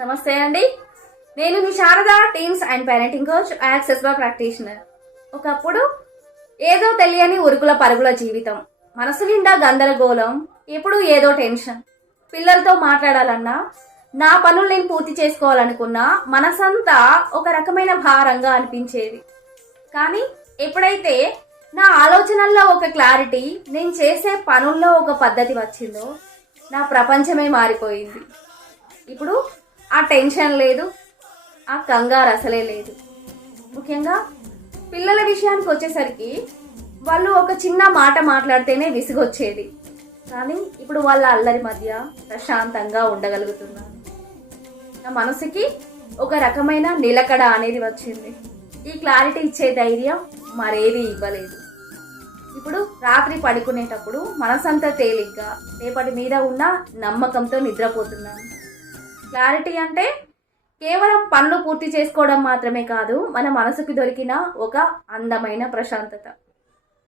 నమస్తే అండి. నేను మీ Sharada teams and parenting coach, access by practitioner. ఒకప్పుడు ఏదో తెలియని ఉరుకుల పరుగుల జీవితం, మనసు నిండా గందరగోళం, ఎప్పుడు ఏదో టెన్షన్. పిల్లలతో మాట్లాడాలన్నా, నా పనులు నేను పూర్తి చేసుకోవాలనుకున్నా మనసంతా ఒక రకమైన భారంగా అనిపించేది. కానీ ఎప్పుడైతే నా ఆలోచనల్లో ఒక క్లారిటీ, నేను చేసే పనుల్లో ఒక పద్ధతి వచ్చిందో నా ప్రపంచమే మారిపోయింది. ఇప్పుడు ఆ టెన్షన్ లేదు, ఆ కంగారు అసలే లేదు. ముఖ్యంగా పిల్లల విషయానికి వచ్చేసరికి వాళ్ళు ఒక చిన్న మాట మాట్లాడితేనే విసిగొచ్చేది. కానీ ఇప్పుడు వాళ్ళ అల్లరి మధ్య ప్రశాంతంగా ఉండగలుగుతున్నాను. నా మనసుకి ఒక రకమైన నిలకడ అనేది వచ్చింది. ఈ క్లారిటీ ఇచ్చే ధైర్యం మరేది ఇవ్వలేదు. ఇప్పుడు రాత్రి పడుకునేటప్పుడు మనసంతా తేలిగ్గా, రేపటి మీద ఉన్న నమ్మకంతో నిద్రపోతున్నాను. క్లారిటీ అంటే కేవలం పనులు పూర్తి చేసుకోవడం మాత్రమే కాదు, మన మనసుకు దొరికిన ఒక అందమైన ప్రశాంతత.